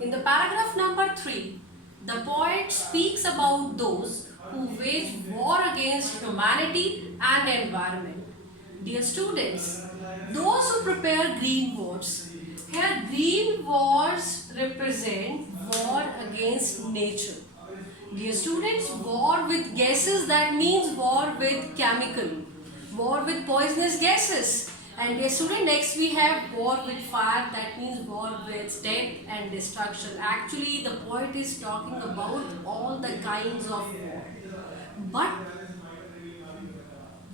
In the paragraph number 3, the poet speaks about those who wage war against humanity and environment. Dear students, those who prepare green wars, here green wars represent war against nature. Dear students, war with gases, that means war with chemical, war with poisonous gases. And dear student, next we have war with fire, that means war with death and destruction. Actually, the poet is talking about all the kinds of war. But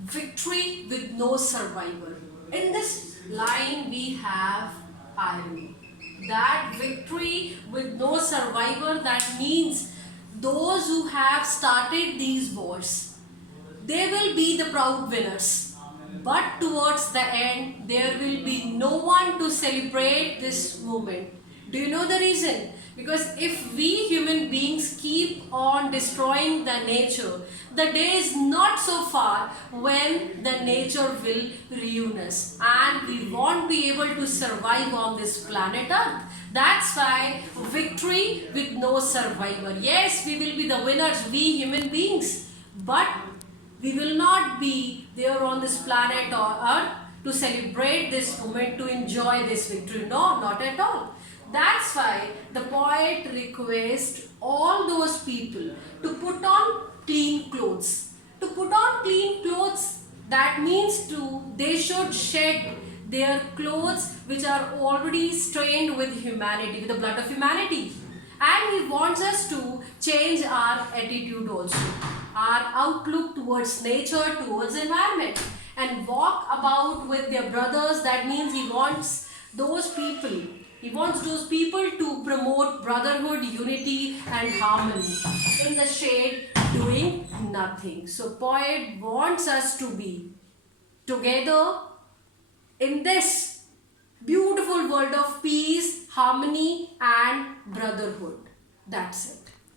victory with no survivor. In this line we have irony. That victory with no survivor, that means those who have started these wars, they will be the proud winners. But towards the end, there will be no one to celebrate this moment. Do you know the reason? Because if we human beings keep on destroying the nature, the day is not so far when the nature will ruin us and we won't be able to survive on this planet Earth. That's why victory with no survivor. Yes, we will be the winners, we human beings, but we will not be there on this planet or Earth to celebrate this moment, to enjoy this victory. No, not at all. That's why the poet requests all those people to put on clean clothes. To put on clean clothes, that means they should shed their clothes which are already stained with humanity, with the blood of humanity. And he wants us to change our attitude also, our outlook towards nature, towards environment, and walk about with their brothers. That means he wants those people to promote brotherhood, unity and harmony in the shade, doing nothing. So poet wants us to be together in this beautiful world of peace, harmony and brotherhood. That's it.